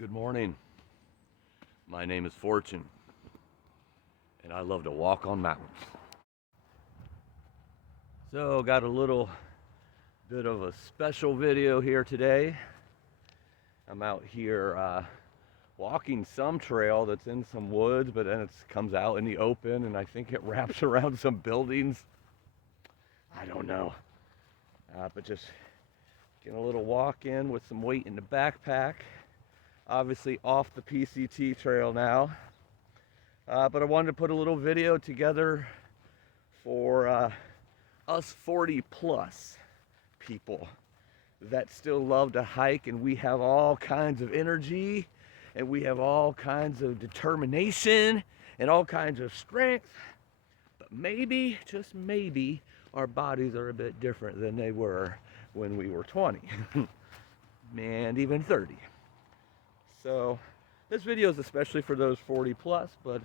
Good morning. My name is Fortune, and I love to walk on mountains. So, got a little bit of a special video here today. I'm out here walking some trail that's in some woods, but then it comes out in the open, and I think it wraps around some buildings. I don't know. But just getting a little walk in with some weight in the backpack. Obviously off the PCT trail now, but I wanted to put a little video together for us 40 plus people that still love to hike, and we have all kinds of energy and we have all kinds of determination and all kinds of strength, but maybe, just maybe, our bodies are a bit different than they were when we were 20 and even 30. So this video is especially for those 40 plus, but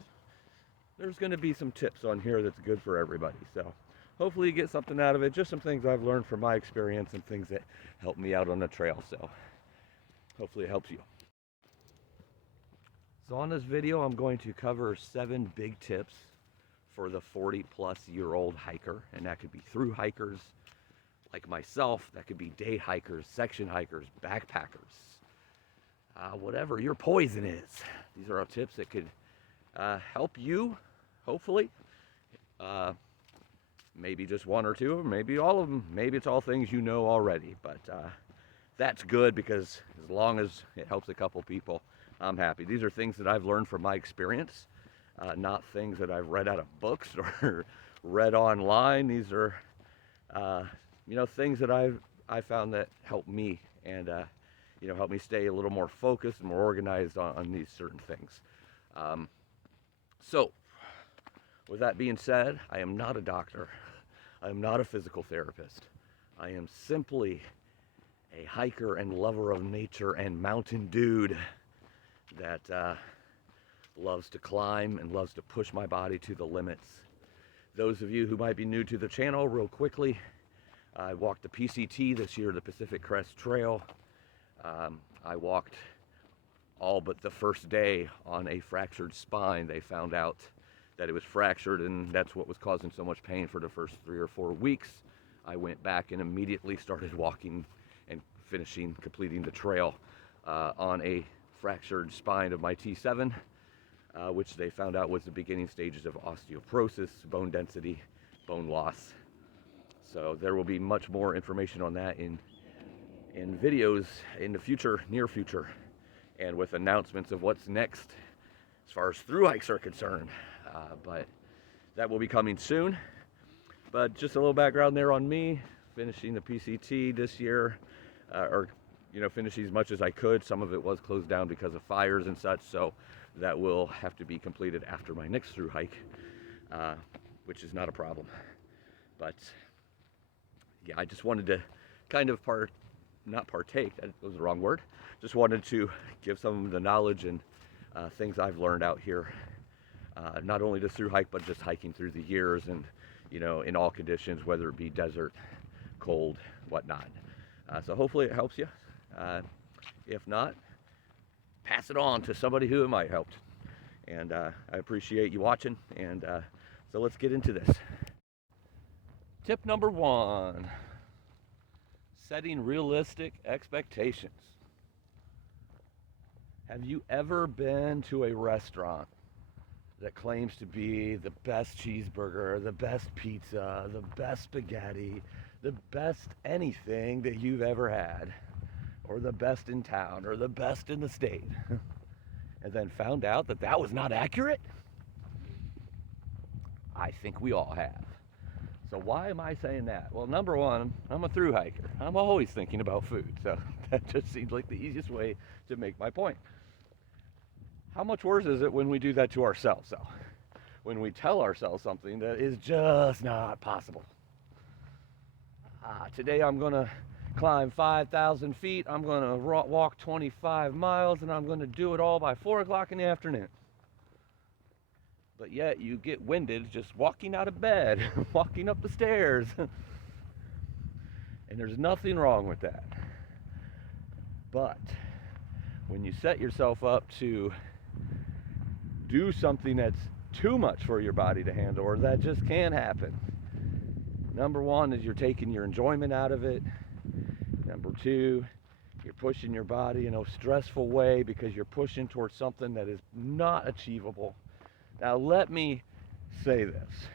there's going to be some tips on here that's good for everybody. So hopefully you get something out of it, just some things I've learned from my experience and things that help me out on the trail. So hopefully it helps you. So on this video, I'm going to cover 7 big tips for the 40 plus year old hiker. And that could be through hikers like myself, that could be day hikers, section hikers, backpackers. Whatever your poison is. These are all tips that could help you, hopefully. Maybe just one or two, or maybe all of them. Maybe it's all things you know already, but that's good, because as long as it helps a couple people, I'm happy. These are things that I've learned from my experience, not things that I've read out of books or read online. These are, things that I found that help me and help me stay a little more focused and more organized on these certain things. So, with that being said, I am not a doctor. I am not a physical therapist. I am simply a hiker and lover of nature and mountain dude that loves to climb and loves to push my body to the limits. Those of you who might be new to the channel, real quickly, I walked the PCT this year, the Pacific Crest Trail. I walked all but the first day on a fractured spine. They found out that it was fractured, and that's what was causing so much pain for the first 3 or 4 weeks. I went back and immediately started walking and completing the trail on a fractured spine of my T7, which they found out was the beginning stages of osteoporosis, bone density, bone loss. So there will be much more information on that in videos in the future, near future, and with announcements of what's next as far as through hikes are concerned. But that will be coming soon. But just a little background there on me, finishing the PCT this year, finishing as much as I could. Some of it was closed down because of fires and such, so that will have to be completed after my next through hike, which is not a problem. But yeah, I just wanted to kind of not partake, that was the wrong word. Just wanted to give some of the knowledge and things I've learned out here, not only just through hike, but just hiking through the years, and in all conditions, whether it be desert, cold, whatnot. So hopefully it helps you. If not, pass it on to somebody who it might help. And I appreciate you watching, and so let's get into this. Tip number 1. Setting realistic expectations. Have you ever been to a restaurant that claims to be the best cheeseburger, the best pizza, the best spaghetti, the best anything that you've ever had, or the best in town, or the best in the state, and then found out that that was not accurate? I think we all have. So why am I saying that? Well, number one, I'm a through hiker. I'm always thinking about food, so that just seems like the easiest way to make my point. How much worse is it when we do that to ourselves, though? When we tell ourselves something that is just not possible. Today I'm going to climb 5,000 feet, I'm going to walk 25 miles, and I'm going to do it all by 4 o'clock in the afternoon. But yet you get winded just walking out of bed, walking up the stairs. And there's nothing wrong with that. But when you set yourself up to do something that's too much for your body to handle, or that just can't happen, number one is you're taking your enjoyment out of it. Number two, you're pushing your body in a stressful way because you're pushing towards something that is not achievable. Now, let me say this,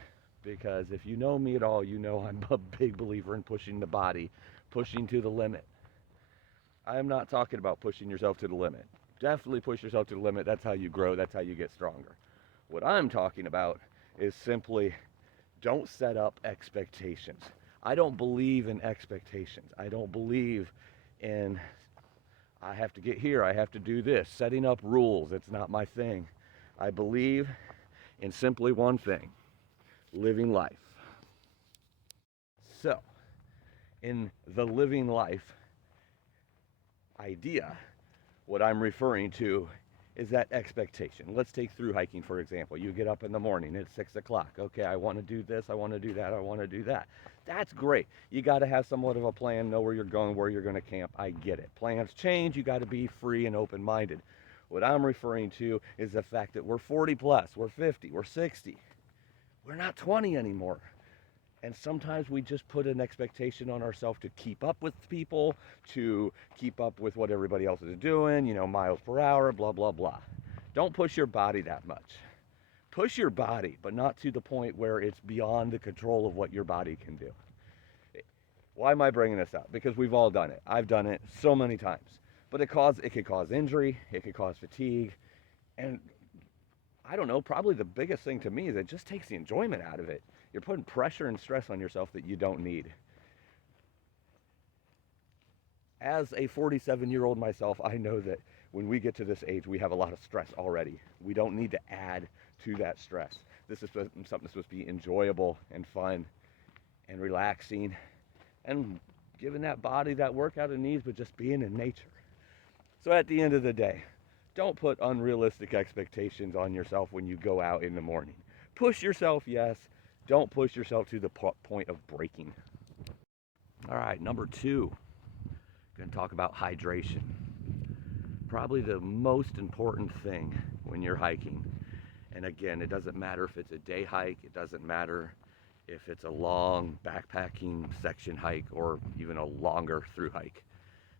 because if you know me at all, you know I'm a big believer in pushing the body, pushing to the limit. I am not talking about pushing yourself to the limit. Definitely push yourself to the limit. That's how you grow. That's how you get stronger. What I'm talking about is simply don't set up expectations. I don't believe in expectations. I don't believe in I have to get here, I have to do this, setting up rules. It's not my thing. I believe in simply one thing: living life. So, in the living life idea, what I'm referring to is that expectation. Let's take Thru-hiking, for example. You get up in the morning at 6 o'clock. Okay, I want to do this, I want to do that, I want to do that. That's great. You got to have somewhat of a plan, know where you're going, where you're going to camp. I get it. Plans change. You got to be free and open-minded. What I'm referring to is the fact that we're 40 plus, we're 50, we're 60. We're not 20 anymore. And sometimes we just put an expectation on ourselves to keep up with people, to keep up with what everybody else is doing, miles per hour, blah, blah, blah. Don't push your body that much. Push your body, but not to the point where it's beyond the control of what your body can do. Why am I bringing this up? Because we've all done it. I've done it so many times. But it could cause injury, it could cause fatigue, and I don't know, probably the biggest thing to me is it just takes the enjoyment out of it. You're putting pressure and stress on yourself that you don't need. As a 47-year-old myself, I know that when we get to this age, we have a lot of stress already. We don't need to add to that stress. This is something that's supposed to be enjoyable and fun and relaxing and giving that body that workout it needs, but just being in nature. So at the end of the day, don't put unrealistic expectations on yourself when you go out in the morning. Push yourself, yes. Don't push yourself to the point of breaking. All right, number two, going to talk about hydration. Probably the most important thing when you're hiking. And again, it doesn't matter if it's a day hike. It doesn't matter if it's a long backpacking section hike or even a longer through hike.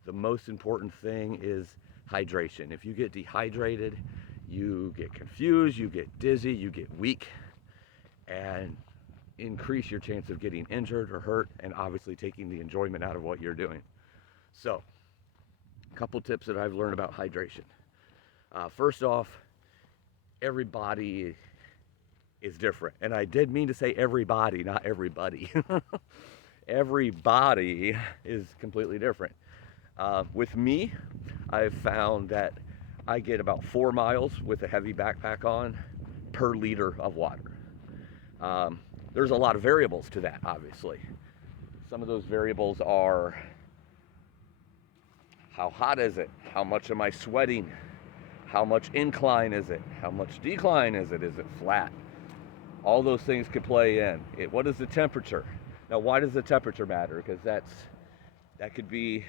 The most important thing is hydration. If you get dehydrated, you get confused, you get dizzy, you get weak, and increase your chance of getting injured or hurt, and obviously taking the enjoyment out of what you're doing. So, a couple tips that I've learned about hydration. First off, everybody is different. And I did mean to say everybody, not everybody. Everybody is completely different. With me, I've found that I get about 4 miles with a heavy backpack on per liter of water. There's a lot of variables to that, obviously. Some of those variables are: how hot is it? How much am I sweating? How much incline is it? How much decline is it? Is it flat? All those things could play in. What is the temperature? Now, why does the temperature matter? Because that could be,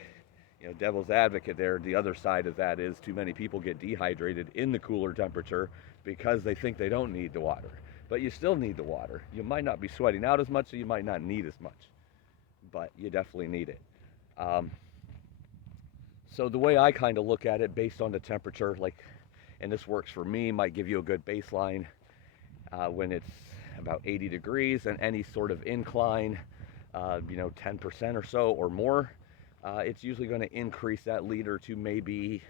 devil's advocate there. The other side of that is too many people get dehydrated in the cooler temperature because they think they don't need the water. But you still need the water. You might not be sweating out as much, so you might not need as much. But you definitely need it. So the way I kind of look at it based on the temperature, and this works for me, might give you a good baseline when it's about 80 degrees and any sort of incline, 10% or so or more, it's usually going to increase that liter to maybe,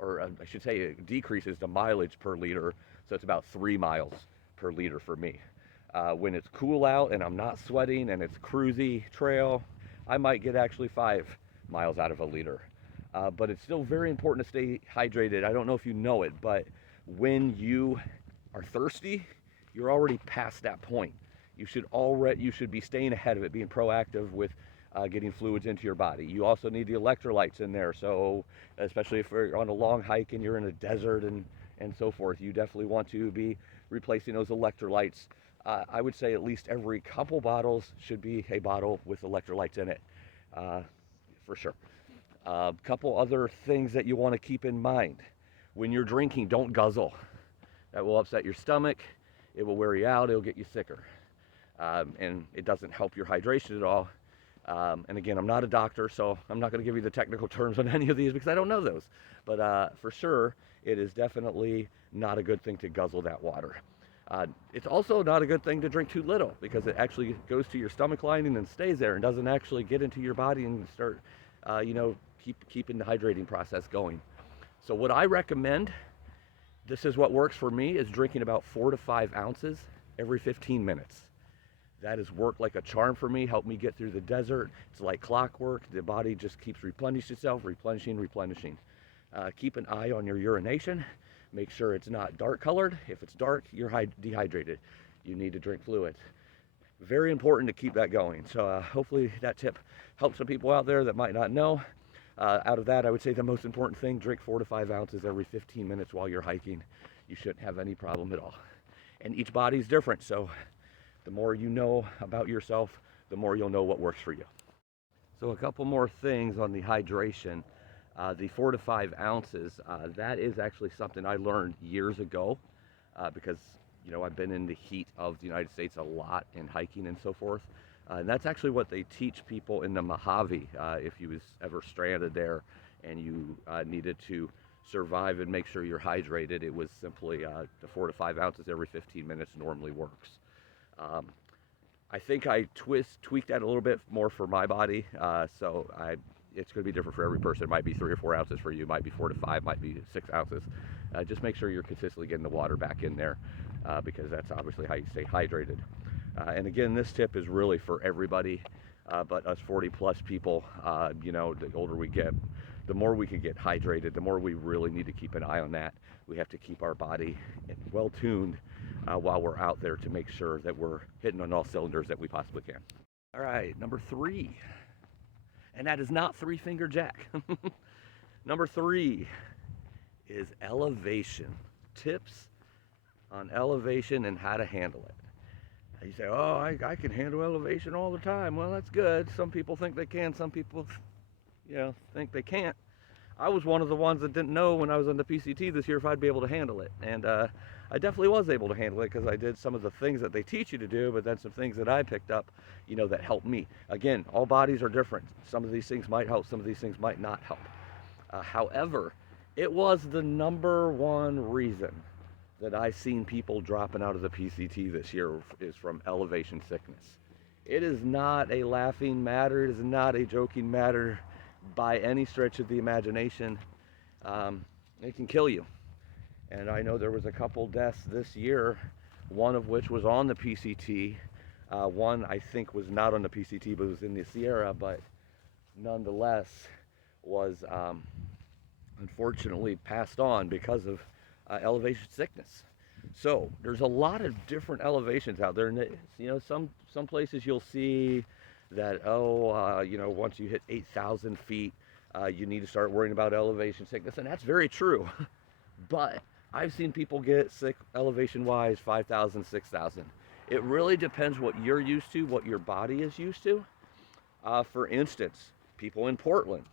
or I should say it decreases the mileage per liter. So it's about 3 miles per liter for me. When it's cool out and I'm not sweating and it's cruisy trail, I might get actually 5 miles out of a liter. But it's still very important to stay hydrated. I don't know if you know it, but when you are thirsty, you're already past that point. You should be staying ahead of it, being proactive with getting fluids into your body. You also need the electrolytes in there. So especially if you're on a long hike and you're in a desert and so forth, you definitely want to be replacing those electrolytes. I would say at least every couple bottles should be a bottle with electrolytes in it, for sure. A couple other things that you want to keep in mind. When you're drinking, don't guzzle. That will upset your stomach. It will wear you out. It'll get you sicker. And it doesn't help your hydration at all. And again, I'm not a doctor, so I'm not going to give you the technical terms on any of these because I don't know those. But for sure, it is definitely not a good thing to guzzle that water. It's also not a good thing to drink too little because it actually goes to your stomach lining and stays there and doesn't actually get into your body and start, keeping the hydrating process going. So what I recommend, this is what works for me, is drinking about 4 to 5 ounces every 15 minutes. That has worked like a charm for me, helped me get through the desert. It's like clockwork. The body just keeps replenishing itself, replenishing. Keep an eye on your urination. Make sure it's not dark colored. If it's dark, you're dehydrated. You need to drink fluids. Very important to keep that going. So hopefully that tip helps some people out there that might not know. Out of that, I would say the most important thing, drink 4 to 5 ounces every 15 minutes while you're hiking. You shouldn't have any problem at all. And each body's different, so the more you know about yourself, the more you'll know what works for you. So a couple more things on the hydration. The 4 to 5 ounces, that is actually something I learned years ago because, I've been in the heat of the United States a lot in hiking and so forth. And that's actually what they teach people in the Mojave if you was ever stranded there and you needed to survive and make sure you're hydrated. It was simply the 4 to 5 ounces every 15 minutes normally works. I think I tweaked that a little bit more for my body, so it's going to be different for every person. It might be 3 or 4 ounces for you, might be 4 to 5, might be 6 ounces. Just make sure you're consistently getting the water back in there because that's obviously how you stay hydrated. And again, this tip is really for everybody, but us 40 plus people, the older we get, the more we can get hydrated, the more we really need to keep an eye on that. We have to keep our body well tuned while we're out there to make sure that we're hitting on all cylinders that we possibly can. All right, number 3, and that is not 3-finger jack. Number 3 is elevation. Tips on elevation and how to handle it. You say, oh, I can handle elevation all the time. Well, that's good. Some people think they can. Some people, think they can't. I was one of the ones that didn't know when I was on the PCT this year if I'd be able to handle it. And I definitely was able to handle it because I did some of the things that they teach you to do, but then some things that I picked up, that helped me. Again, all bodies are different. Some of these things might help. Some of these things might not help. However, it was the number one reason that I've seen people dropping out of the PCT this year is from elevation sickness. It is not a laughing matter. It is not a joking matter by any stretch of the imagination. It can kill you. And I know there was a couple deaths this year, one of which was on the PCT. One I think was not on the PCT, but was in the Sierra, but nonetheless was unfortunately passed on because of elevation sickness. So there's a lot of different elevations out there, and some places you'll see that once you hit 8,000 feet, you need to start worrying about elevation sickness, and that's very true. But I've seen people get sick elevation-wise 5,000, 6,000. It really depends what you're used to, what your body is used to. For instance, people in Portland,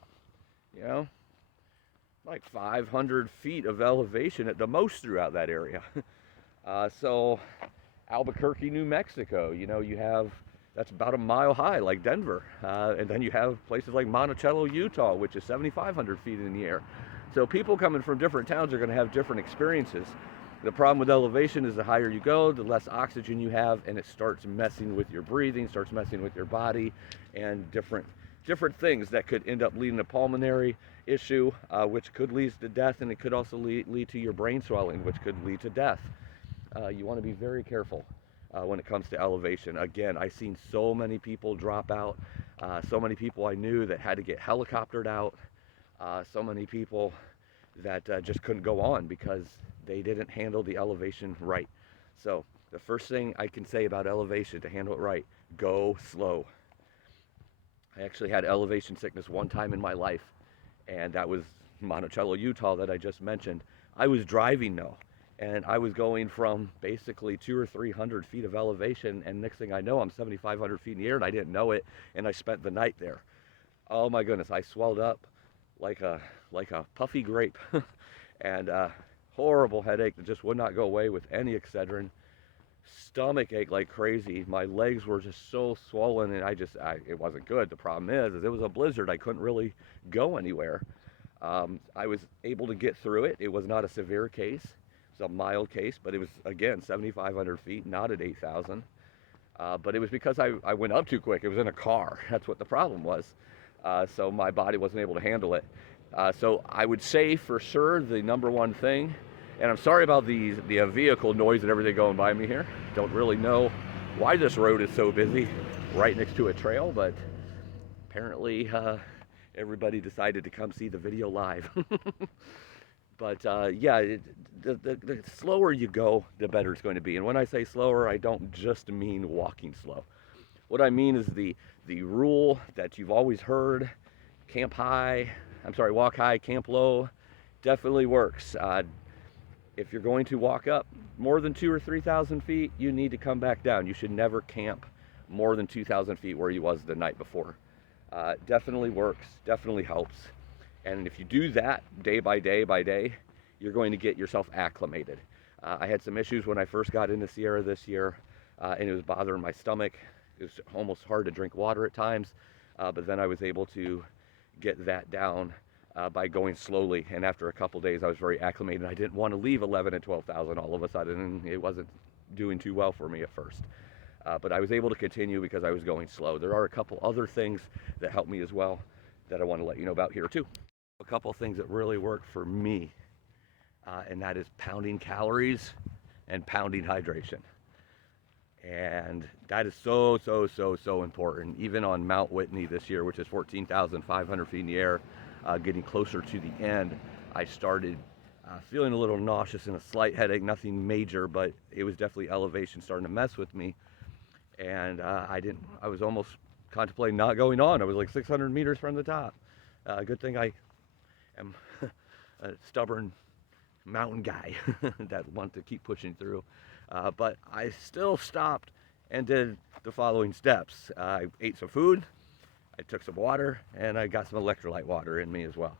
like 500 feet of elevation at the most throughout that area. So Albuquerque, New Mexico, that's about a mile high, like Denver. And then you have places like Monticello, Utah, which is 7,500 feet in the air. So people coming from different towns are going to have different experiences. The problem with elevation is the higher you go, the less oxygen you have, and it starts messing with your breathing, starts messing with your body, and different things that could end up leading to pulmonary issue, which could lead to death, and it could also lead to your brain swelling, which could lead to death. You want to be very careful when it comes to elevation. Again, I've seen so many people drop out, so many people I knew that had to get helicoptered out, so many people that just couldn't go on because they didn't handle the elevation right. So the first thing I can say about elevation to handle it right, go slow. I actually had elevation sickness one time in my life, and that was Monticello, Utah that I just mentioned. I was driving though, and I was going from basically 200 or 300 feet of elevation, and next thing I know, I'm 7,500 feet in the air, and I didn't know it, and I spent the night there. Oh my goodness, I swelled up. like a puffy grape, and horrible headache that just would not go away with any Excedrin. Stomach ache like crazy. My legs were just so swollen, and it wasn't good. The problem is it was a blizzard. I couldn't really go anywhere. I was able to get through it. It was not a severe case. It was a mild case, but it was, again, 7,500 feet, not at 8,000. But it was because I went up too quick. It was in a car. That's what the problem was. So my body wasn't able to handle it. So I would say for sure the number one thing, and I'm sorry about the vehicle noise and everything going by me here. Don't really know why this road is so busy right next to a trail, but apparently everybody decided to come see the video live. But yeah, the slower you go, the better it's going to be. And when I say slower, I don't just mean walking slow. What I mean is the rule that you've always heard, walk high, camp low, definitely works. If you're going to walk up more than 2,000 or 3,000 feet, you need to come back down. You should never camp more than 2,000 feet where you was the night before. Definitely works, definitely helps. And if you do that day by day, you're going to get yourself acclimated. I had some issues when I first got into Sierra this year, and it was bothering my stomach. It was almost hard to drink water at times, but then I was able to get that down by going slowly. And after a couple days, I was very acclimated. I didn't want to leave 11 and 12,000 all of a sudden, and it wasn't doing too well for me at first. But I was able to continue because I was going slow. There are a couple other things that helped me as well that I want to let you know about here too. A couple things that really work for me, and that is pounding calories and pounding hydration. And that is so important. Even on Mount Whitney this year, which is 14,500 feet in the air, getting closer to the end, I started feeling a little nauseous and a slight headache, nothing major, but it was definitely elevation starting to mess with me. And I was almost contemplating not going on. I was like 600 meters from the top. Good thing I am a stubborn mountain guy that want to keep pushing through. But I still stopped and did the following steps. I ate some food, I took some water, and I got some electrolyte water in me as well.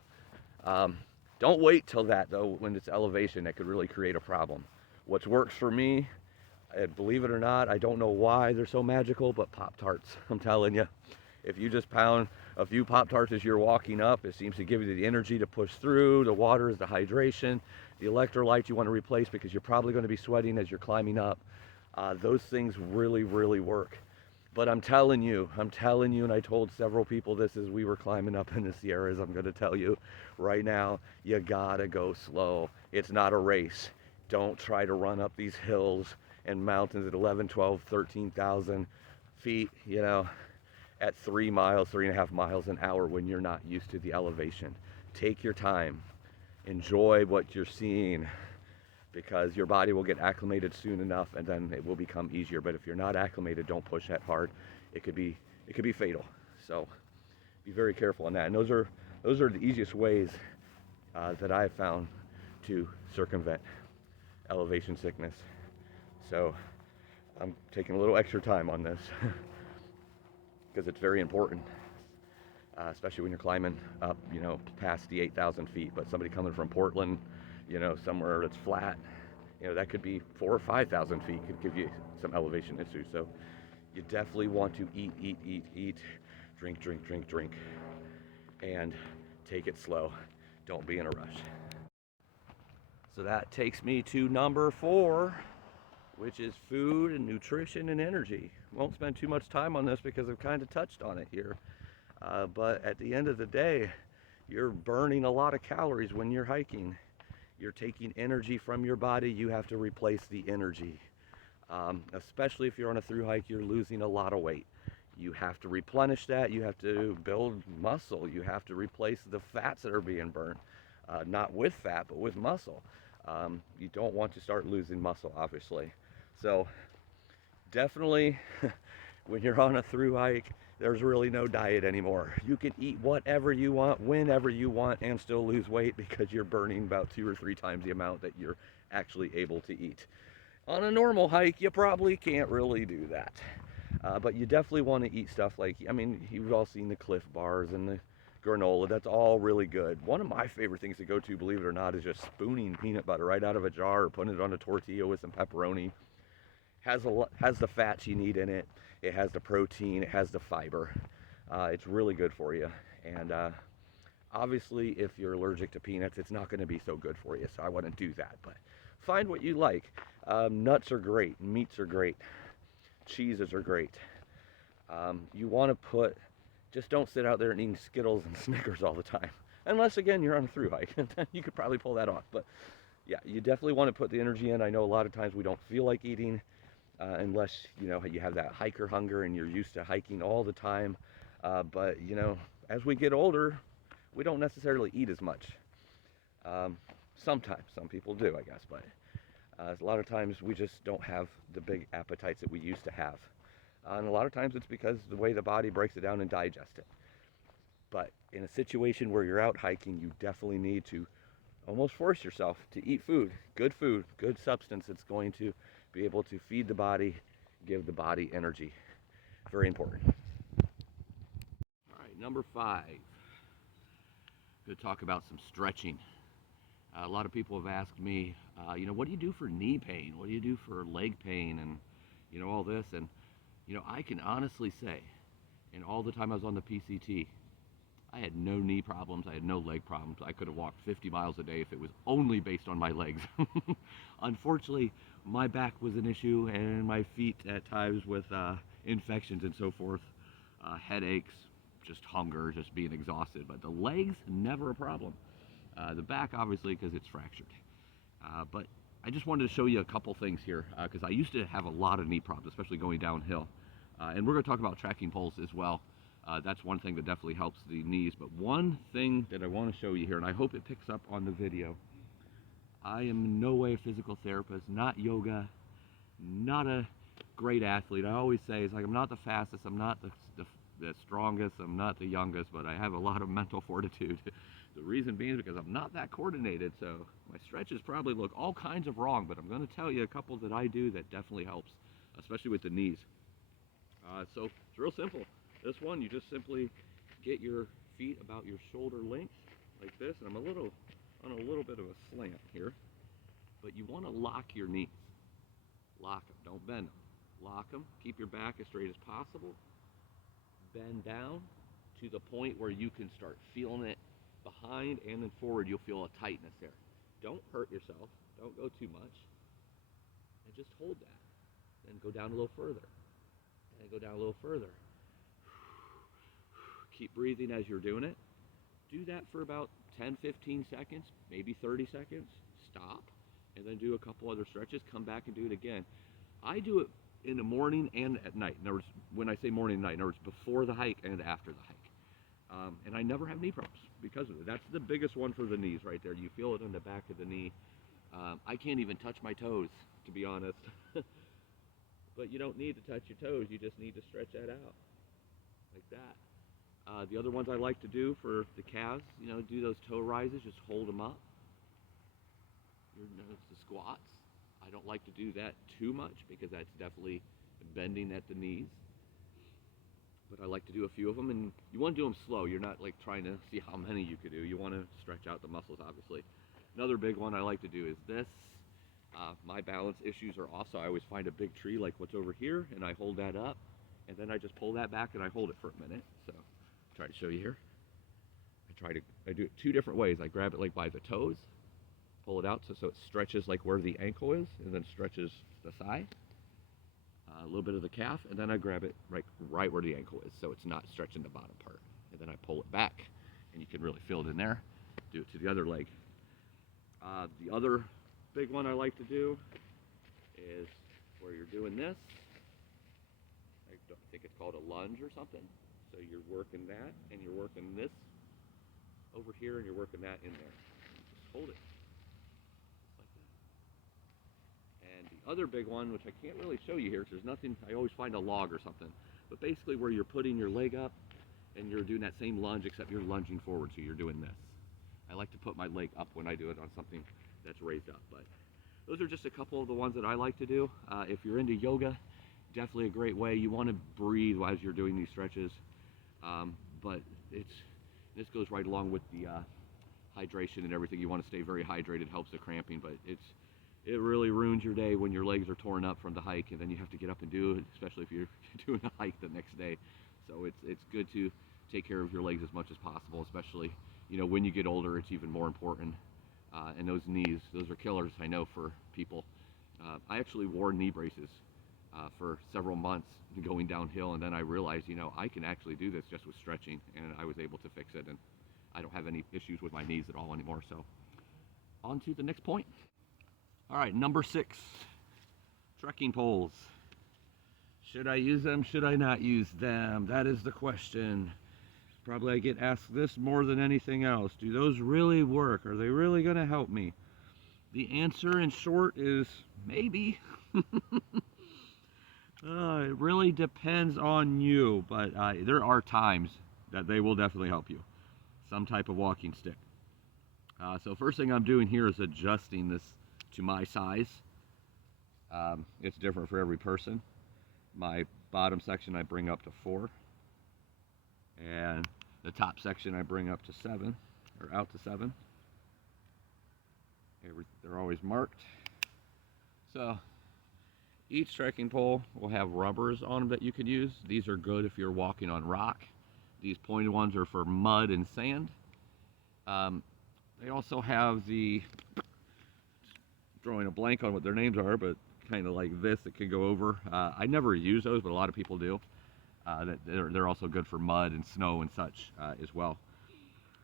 Don't wait till that though, when it's elevation. That could really create a problem. What works for me, believe it or not, I don't know why they're so magical, but Pop-Tarts. I'm telling you, if you just pound a few Pop-Tarts as you're walking up, it seems to give you the energy to push through. The water is the hydration. The electrolytes you want to replace because you're probably going to be sweating as you're climbing up. Those things really work. But I'm telling you, and I told several people this as we were climbing up in the Sierras, I'm going to tell you right now, you gotta go slow. It's not a race. Don't try to run up these hills and mountains at 11, 12, 13,000 feet, at 3.5 miles an hour when you're not used to the elevation. Take your time. Enjoy what you're seeing, because your body will get acclimated soon enough and then it will become easier. But if you're not acclimated, don't push that hard. It could be fatal. So be very careful on that. And those are the easiest ways that I've found to circumvent elevation sickness. So I'm taking a little extra time on this because it's very important, especially when you're climbing up, past the 8,000 feet. But somebody coming from Portland, somewhere that's flat, that could be 4,000 or 5,000 feet, could give you some elevation issues. So you definitely want to eat, drink, and take it slow. Don't be in a rush. So that takes me to number 4, which is food and nutrition and energy. Won't spend too much time on this because I've kind of touched on it here. But at the end of the day, you're burning a lot of calories when you're hiking. You're taking energy from your body. You have to replace the energy. Especially if you're on a thru hike, you're losing a lot of weight. You have to replenish that. You have to build muscle. You have to replace the fats that are being burned. Not with fat, but with muscle. You don't want to start losing muscle, obviously. So definitely, when you're on a thru hike, there's really no diet anymore. You can eat whatever you want, whenever you want, and still lose weight because you're burning about 2 or 3 times the amount that you're actually able to eat. On a normal hike, you probably can't really do that. But you definitely want to eat stuff like, you've all seen the Cliff Bars and the granola. That's all really good. One of my favorite things to go to, believe it or not, is just spooning peanut butter right out of a jar or putting it on a tortilla with some pepperoni. Has the fats you need in it. It has the protein. It has the fiber. It's really good for you. And obviously, if you're allergic to peanuts, it's not going to be so good for you. So I wouldn't do that. But find what you like. Nuts are great. Meats are great. Cheeses are great. You want to put, just don't sit out there and eating Skittles and Snickers all the time. Unless, again, you're on a thru hike. You could probably pull that off. But yeah, you definitely want to put the energy in. I know a lot of times we don't feel like eating unless, you know, you have that hiker hunger and you're used to hiking all the time. But, you know, as we get older, we don't necessarily eat as much. Sometimes, some people do, I guess. But a lot of times we just don't have the big appetites that we used to have. And a lot of times it's because the way the body breaks it down and digests it. But in a situation where you're out hiking, you definitely need to almost force yourself to eat food, good substance that's going to be able to feed the body, give the body energy. Very important. All right, number 5. I'm going to talk about some stretching. A lot of people have asked me, you know, what do you do for knee pain? What do you do for leg pain? And, you know, all this. And, you know, I can honestly say, in all the time I was on the PCT, I had no knee problems. I had no leg problems. I could have walked 50 miles a day if it was only based on my legs. Unfortunately, my back was an issue, and my feet at times with infections and so forth, headaches, just hunger, just being exhausted. But the legs, never a problem. The back, obviously, because it's fractured. But I just wanted to show you a couple things here, because I used to have a lot of knee problems, especially going downhill. And we're going to talk about tracking poles as well. That's one thing that definitely helps the knees. But one thing that I want to show you here, and I hope it picks up on the video, I am in no way a physical therapist, not yoga, not a great athlete. I always say, it's like I'm not the fastest, I'm not the strongest, I'm not the youngest, but I have a lot of mental fortitude. The reason being is because I'm not that coordinated, so my stretches probably look all kinds of wrong, but I'm going to tell you a couple that I do that definitely helps, especially with the knees. So it's real simple. This one, you just simply get your feet about your shoulder length, like this, and I'm on a little bit of a slant here, but you want to lock your knees. Lock them, don't bend them. Lock them, keep your back as straight as possible. Bend down to the point where you can start feeling it behind, and then forward you'll feel a tightness there. Don't hurt yourself, don't go too much, and just hold that. Then go down a little further, and go down a little further. Keep breathing as you're doing it. Do that for about 10-15 seconds, maybe 30 seconds. Stop, and then do a couple other stretches. Come back and do it again. I do it in the morning and at night. In other words, when I say morning and night, in other words, before the hike and after the hike. And I never have knee problems because of it. That's the biggest one for the knees right there. You feel it on the back of the knee. I can't even touch my toes, to be honest. But you don't need to touch your toes. You just need to stretch that out like that. The other ones I like to do for the calves, you know, do those toe rises, just hold them up. It's the squats. I don't like to do that too much because that's definitely bending at the knees. But I like to do a few of them, and you want to do them slow. You're not like trying to see how many you could do. You want to stretch out the muscles, obviously. Another big one I like to do is this. My balance issues are off, so I always find a big tree like what's over here, and I hold that up, and then I just pull that back and I hold it for a minute. So try to show you here. I do it 2 different ways. I grab it like by the toes, pull it out so it stretches like where the ankle is, and then stretches the thigh, a little bit of the calf, and then I grab it right where the ankle is, so it's not stretching the bottom part. And then I pull it back, and you can really feel it in there. Do it to the other leg. The other big one I like to do is where you're doing this. I think it's called a lunge or something. So you're working that, and you're working this over here, and you're working that in there. Just hold it, just like that. And the other big one, which I can't really show you here, because there's nothing, I always find a log or something, but basically where you're putting your leg up, and you're doing that same lunge, except you're lunging forward, so you're doing this. I like to put my leg up when I do it on something that's raised up, but those are just a couple of the ones that I like to do. If you're into yoga, definitely a great way. You want to breathe as you're doing these stretches. But This goes right along with the hydration and everything. You want to stay very hydrated, helps the cramping, but it really ruins your day when your legs are torn up from the hike, and then you have to get up and do it, especially if you're doing a hike the next day. So it's good to take care of your legs as much as possible, especially when you get older. It's even more important. And those knees, those are killers, I know, for people. I actually wore knee braces for several months going downhill, and then I realized, I can actually do this just with stretching, and I was able to fix it, and I don't have any issues with my knees at all anymore. So on to the next point. All right, number 6, trekking poles. Should I use them? Should I not use them? That is the question. Probably I get asked this more than anything else. Do those really work? Are they really going to help me? The answer in short is maybe. It really depends on you, but there are times that they will definitely help you. Some type of walking stick. So first thing I'm doing here is adjusting this to my size. It's different for every person. My bottom section I bring up to 4, and the top section I bring up to 7, or out to 7. They're always marked. So each trekking pole will have rubbers on them that you could use. These are good if you're walking on rock. These pointed ones are for mud and sand. They also have the, drawing a blank on what their names are, but kind of like this that can go over. I never use those, but a lot of people do. They're also good for mud and snow and such as well.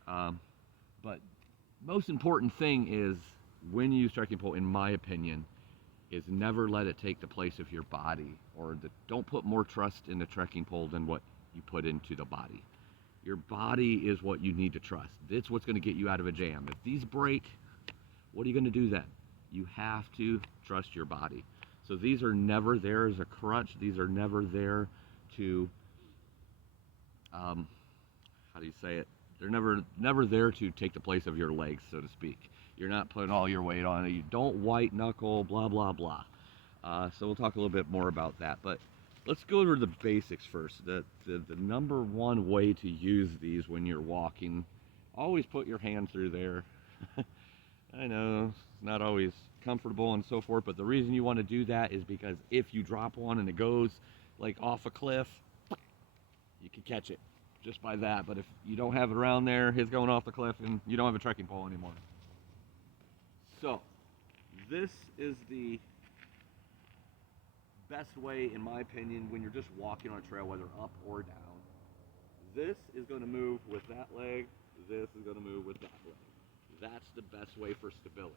But most important thing is, when you use trekking pole, in my opinion, is never let it take the place of your body, or don't put more trust in the trekking pole than what you put into the body. Your body is what you need to trust. It's what's going to get you out of a jam. If these break, what are you going to do then? You have to trust your body. So these are never there as a crutch. These are never there to, how do you say it? They're never there to take the place of your legs, so to speak. You're not putting all your weight on it. You don't white knuckle, blah, blah, blah. So we'll talk a little bit more about that. But let's go over the basics first. The number one way to use these when you're walking, always put your hand through there. I know it's not always comfortable and so forth, but the reason you want to do that is because if you drop one and it goes like off a cliff, you can catch it just by that. But if you don't have it around there, it's going off the cliff and you don't have a trekking pole anymore. So this is the best way, in my opinion, when you're just walking on a trail, whether up or down. This is going to move with that leg. This is going to move with that leg. That's the best way for stability.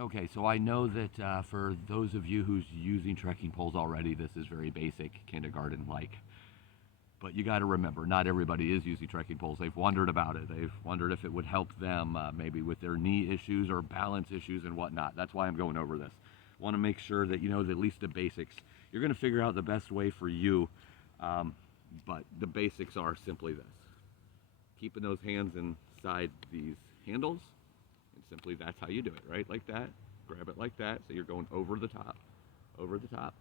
Okay, so I know that for those of you who's using trekking poles already, this is very basic, kindergarten-like. But you got to remember, not everybody is using trekking poles. They've wondered about it. They've wondered if it would help them maybe with their knee issues or balance issues and whatnot. That's why I'm going over this. I want to make sure that you know at least the basics. You're going to figure out the best way for you, but the basics are simply this. Keeping those hands inside these handles, and simply that's how you do it, right? Like that. Grab it like that, so you're going over the top, over the top.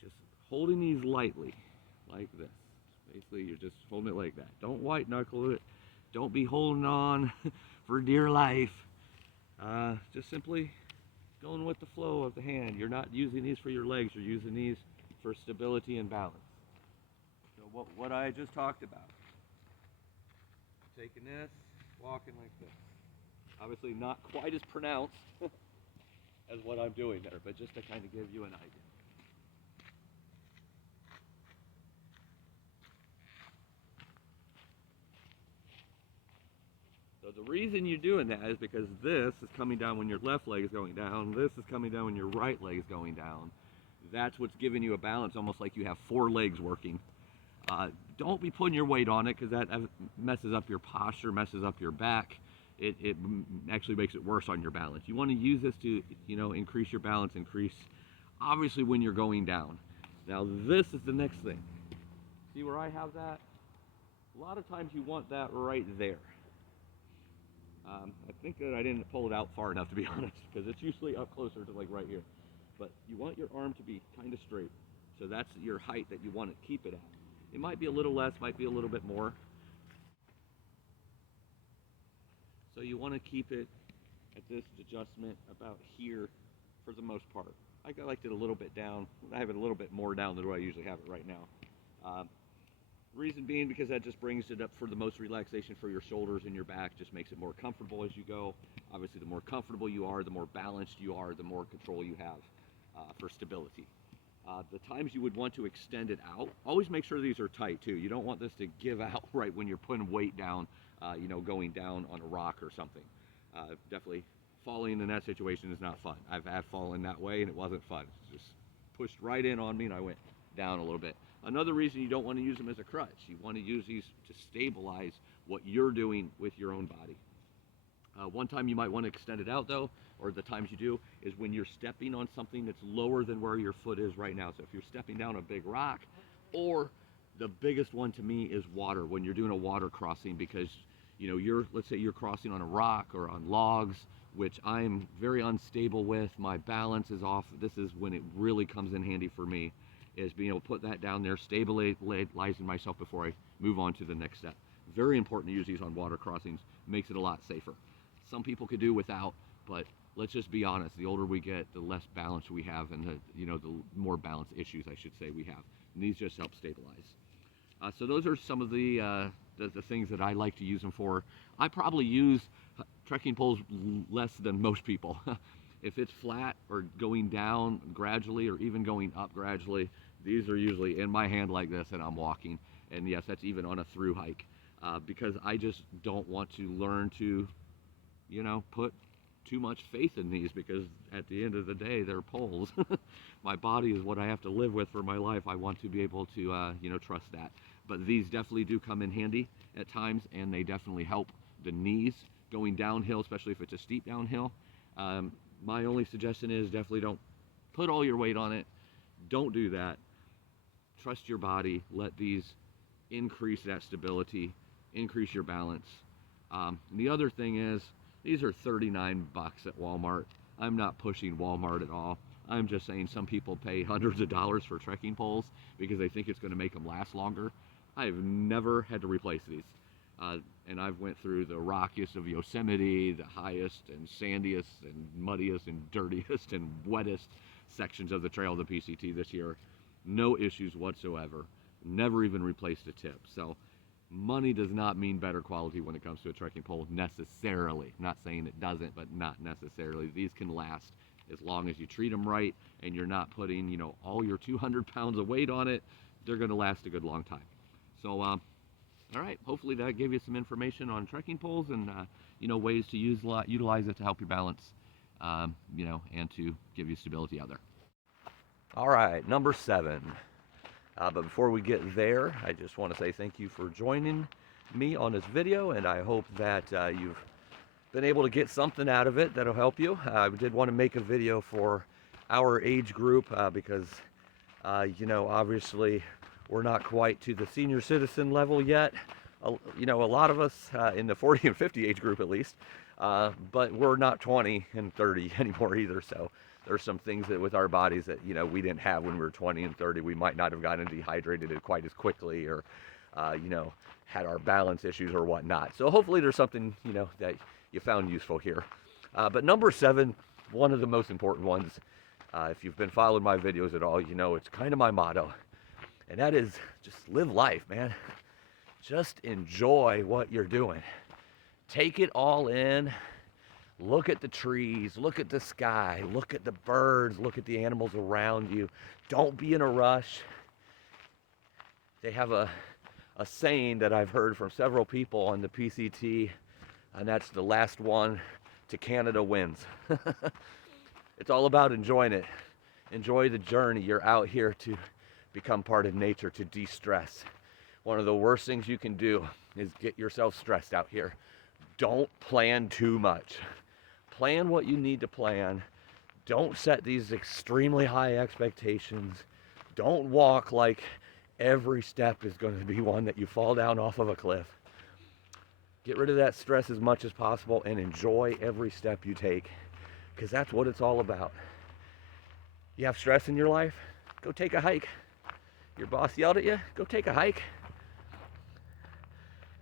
Just holding these lightly, like this. Basically, you're just holding it like that. Don't white knuckle it. Don't be holding on for dear life. Just simply going with the flow of the hand. You're not using these for your legs. You're using these for stability and balance. So what I just talked about. Taking this, walking like this. Obviously not quite as pronounced as what I'm doing there, but just to kind of give you an idea. So the reason you're doing that is because this is coming down when your left leg is going down, this is coming down when your right leg is going down. That's what's giving you a balance, almost like you have 4 legs working. Don't be putting your weight on it, because that messes up your posture, messes up your back. It actually makes it worse on your balance. You want to use this to, increase your balance, obviously when you're going down. Now this is the next thing. See where I have that? A lot of times you want that right there. I think that I didn't pull it out far enough, to be honest, because it's usually up closer to like right here. But you want your arm to be kind of straight. So that's your height that you want to keep it at. It might be a little less, might be a little bit more. So you want to keep it at this adjustment about here for the most part. I liked it a little bit down. I have it a little bit more down than what I usually have it right now. Reason being because that just brings it up for the most relaxation for your shoulders and your back, just makes it more comfortable as you go. Obviously, the more comfortable you are, the more balanced you are, the more control you have for stability. The times you would want to extend it out, always make sure these are tight too. You don't want this to give out right when you're putting weight down, going down on a rock or something. Definitely falling in that situation is not fun. I've fallen that way and it wasn't fun. It just pushed right in on me and I went down a little bit. Another reason you don't want to use them as a crutch. You want to use these to stabilize what you're doing with your own body. One time you might want to extend it out though, or the times you do, is when you're stepping on something that's lower than where your foot is right now. So if you're stepping down a big rock, or the biggest one to me is water, when you're doing a water crossing, because let's say you're crossing on a rock or on logs, which I'm very unstable with, my balance is off. This is when it really comes in handy for me, is being able to put that down there, stabilizing myself before I move on to the next step. Very important to use these on water crossings, makes it a lot safer. Some people could do without, but let's just be honest, the older we get, the less balance we have, and the more balance issues, I should say, we have. And these just help stabilize. So those are some of the things that I like to use them for. I probably use trekking poles less than most people. If it's flat or going down gradually or even going up gradually, these are usually in my hand like this and I'm walking. And yes, that's even on a through hike, because I just don't want to learn to, put too much faith in these, because at the end of the day, they're poles. My body is what I have to live with for my life. I want to be able to, trust that. But these definitely do come in handy at times, and they definitely help the knees going downhill, especially if it's a steep downhill. My only suggestion is definitely don't put all your weight on it. Don't do that. Trust your body. Let these increase that stability, increase your balance. The other thing is, these are $39 at Walmart. I'm not pushing Walmart at all. I'm just saying some people pay hundreds of dollars for trekking poles because they think it's going to make them last longer. I've never had to replace these. And I've went through the rockiest of Yosemite, the highest and sandiest and muddiest and dirtiest and wettest sections of the trail of the PCT this year. No issues whatsoever. Never even replaced a tip. So money does not mean better quality when it comes to a trekking pole necessarily. Not saying it doesn't, but not necessarily. These can last as long as you treat them right and you're not putting, all your 200 pounds of weight on it. They're going to last a good long time. So, all right, hopefully that gave you some information on trekking poles and, ways to utilize it to help your balance, and to give you stability out there. All right, number 7. But before we get there, I just want to say thank you for joining me on this video, and I hope that you've been able to get something out of it that'll help you. I did want to make a video for our age group because, obviously we're not quite to the senior citizen level yet. A lot of us in the 40 and 50 age group at least, but we're not 20 and 30 anymore either. So there's some things that with our bodies that, we didn't have when we were 20 and 30. We might not have gotten dehydrated quite as quickly, or, had our balance issues or whatnot. So hopefully there's something, that you found useful here. But number 7, one of the most important ones, if you've been following my videos at all, it's kind of my motto. And that is just live life, man. Just enjoy what you're doing. Take it all in. Look at the trees, look at the sky, look at the birds, look at the animals around you. Don't be in a rush. They have a saying that I've heard from several people on the PCT, and that's the last one to Canada wins. It's all about enjoying it. Enjoy the journey. You're out here to become part of nature, to de-stress. One of the worst things you can do is get yourself stressed out here. Don't plan too much. Plan what you need to plan. Don't set these extremely high expectations. Don't walk like every step is going to be one that you fall down off of a cliff. Get rid of that stress as much as possible and enjoy every step you take, because that's what it's all about. You have stress in your life? Go take a hike. Your boss yelled at you, go take a hike.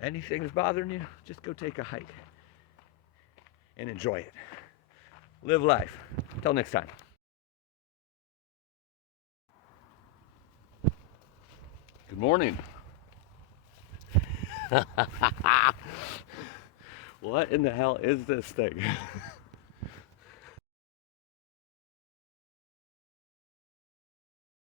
Anything is bothering you, just go take a hike and enjoy it. Live life. Until next time. Good morning. What in the hell is this thing?